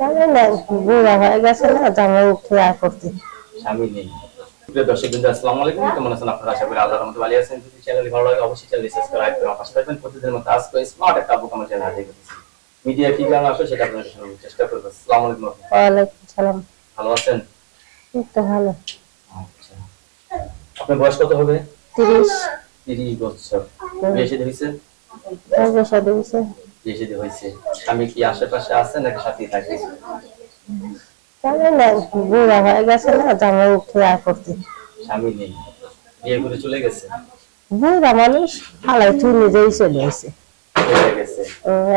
জানি না, বুড়া হয়ে গেছে না, জামাই উঠে করতে। স্বামী নেই। প্রিয় দর্শকবৃন্দ, আসসালামু আলাইকুম। কেমন আছেন আপনারা? আশা করি আল্লাহর রহমতে ভালো আছেন। যদি চ্যানেলটি ভালো লাগে অবশ্যই চ্যানেলটি সাবস্ক্রাইব করে আমার পাশে থাকবেন। প্রতিদিনের মতো আজকে স্মার্ট একটা আপু আমার চ্যানেল হাজির করেছি। মিডিয়া কি কারণে আসলে সেটা আপনাদের শোনানোর চেষ্টা করব। আসসালামু আলাইকুম আপু। ওয়ালাইকুম সালাম। ভালো আছেন? এই তো ভালো। আচ্ছা, আপনার বয়স কত হবে? 30। 30 বছর। বিয়ে শাদী হয়েছে? বিয়ে শাদী হয়েছে। বিয়ে শাদী হয়েছে। স্বামী কি আশেপাশে আছে নাকি সাথেই থাকে? জানি না, বুড়া হয়ে গেছে না, জামাই উঠে করতে। স্বামী নেই, বিয়ে করে চলে গেছে? বুড়া মানুষ, হালাই তুই নিজেই চলে আসে। চলে গেছে।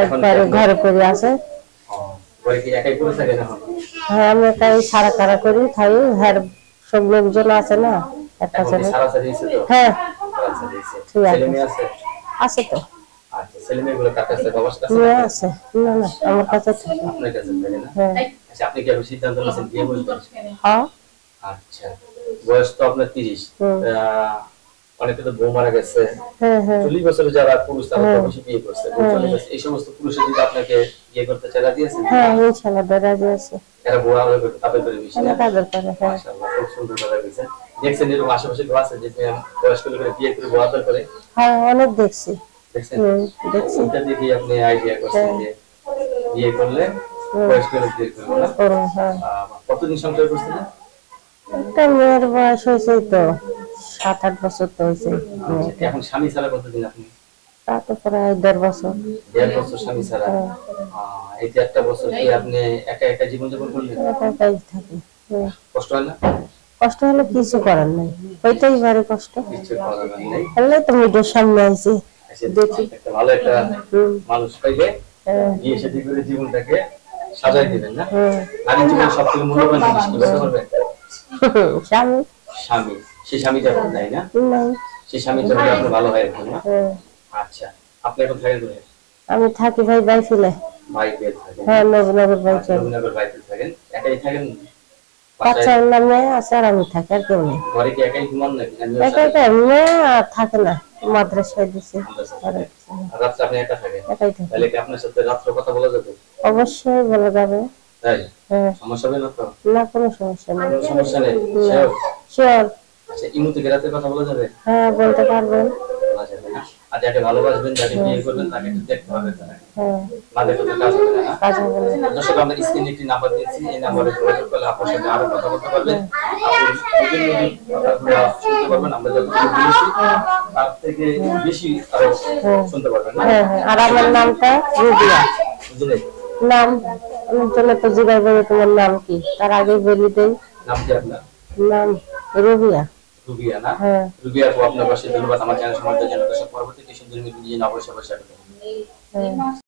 একবারে ঘরে করে আছে। ঘরে কি একাই পড়ে থাকে এখন? হ্যাঁ, আমি একাই সারা কারা করি থাকি। হ্যাঁ, সব লোকজন আছে না, একটা ছেলে। সারাসারি হয়েছে তো? হ্যাঁ, সারাসারি হয়েছে। ঠিক ছেলে আছে। মেয়ে আছে? আছে তো। আচ্ছা, ছেলে মেয়েগুলো কার কাছে? বাবার কাছে? মেয়ে আছে। না না, আমার কাছে থাকে। আপনার কাছে থাকে না? হ্যাঁ। আচ্ছা, আপনি কি এখন সিদ্ধান্ত নিয়েছেন বিয়ে করবেন? হ্যাঁ। আচ্ছা, বয়স তো আপনার 30। অনেকে তো বউ মারা গেছে। হ্যাঁ হ্যাঁ 40 বছরে যারা পুরুষ তারা তো বেশি বিয়ে করছে। এই সমস্ত পুরুষের যদি আপনাকে বিয়ে করতে চাইলা দিয়েছেন? হ্যাঁ, ইনশাআল্লাহ বেড়াজি আছে। এরা বউ আলো করে তাদের করে বেশি না? তাদের করে। হ্যাঁ, মাশাআল্লাহ, খুব সুন্দর কথা বলেছেন। দেখছেন এরকম আশেপাশে কেউ আছে যে বয়স্ক লোকেরা বিয়ে করে বউ আদর করে? হ্যাঁ, অনেক দেখছি। দেখছেন? দেখছি। এটা দেখে আপনি আইডিয়া করছেন যে বিয়ে করলে বয়স্ক লোক বিয়ে করবো না? হ্যাঁ। কতদিন সংসার করছিলেন? একটা মেয়ের বয়স হয়েছে তো 7-8 বছর তো হয়েছে। এখন স্বামী ছাড়া কতদিন আপনি? তা তো প্রায় 1.5 বছর। 1.5 বছর স্বামী ছাড়া। এই যে একটা বছর কি আপনি একা একা জীবন যাপন করলেন? একাই থাকি। কষ্ট হয় না? কষ্ট হলে কিছু করার নাই, হইতেই পারে কষ্ট। কিছু করার নেই। হলে তো মিডিয়ার সামনে আইছি। দেখি একটা ভালো একটা মানুষ পাইলে বিয়ে শাদী করে জীবনটাকে সাজাই দিবেন না? নারীর জীবনের সবথেকে মূল্যবান জিনিস কি বলতে পারবেন? স্বামী। স্বামী। সেই স্বামীটা আপনার নাই না? সেই স্বামীটা হলে আপনি ভালো হয় এখন না? আচ্ছা, আপনি এখন থাকেন কোথায়? আমি থাকি ভাই বাইফিলে। বাইরে থাকেন? হ্যাঁ, নবীনগর বাইফিলে। নবীনগর বাইরে থাকেন? একাই থাকেন? বাচ্চা নামে আছে আর আমি থাকি, আর কেউ নেই। ঘরে কি একাই ঘুমান নাকি? একা একা মেয়ে আর থাকে না, মাদ্রাসায় দিছে। রাত্রে আপনি একা থাকেন? একাই থাকি। তাহলে কি আপনার সাথে রাত্রে কথা বলা যাবে? অবশ্যই বলা যাবে। তাই? হ্যাঁ। সমস্যা হবে না তো? না, কোনো সমস্যা নেই। কোনো সমস্যা নেই? শিওর। আচ্ছা, ইমু থেকে রাতে কথা বলা যাবে? হ্যাঁ, বলতে পারবেন। বলা যাবে না? আর যাকে ভালোবাসবেন, যাকে বিয়ে করবেন তাকে একটু দেখতে হবে তারা। হ্যাঁ। না দেখলে তো কাজ হবে না। কাজ হবে না। দর্শক, আমরা স্ক্রিনে একটি নাম্বার দিয়েছি, এই নাম্বারে যোগাযোগ করলে আপনার সাথে আরো কথা বলতে পারবেন। আপনি নতুন কথাগুলো শুনতে পারবেন, আমরা যতটুকু বলেছি তার থেকে বেশি আরো শুনতে পারবেন না? হ্যাঁ হ্যাঁ। আর আমার নামটা রুবিয়া। বুঝলেন? নাম আমি চলে তো জিজ্ঞাসা করবো তোমার নাম কি, তার আগে বলি দেই। নাম কি আপনার? নাম রুবিয়া। রুবিয়া না? হ্যাঁ। রুবিয়া আপু, আপনার পাশে ধন্যবাদ। আমার চ্যানেল সম্বন্ধে জানাতে পরবর্তীতে সুন্দর ভিডিও নিয়ে অবশ্যই অবশ্যই।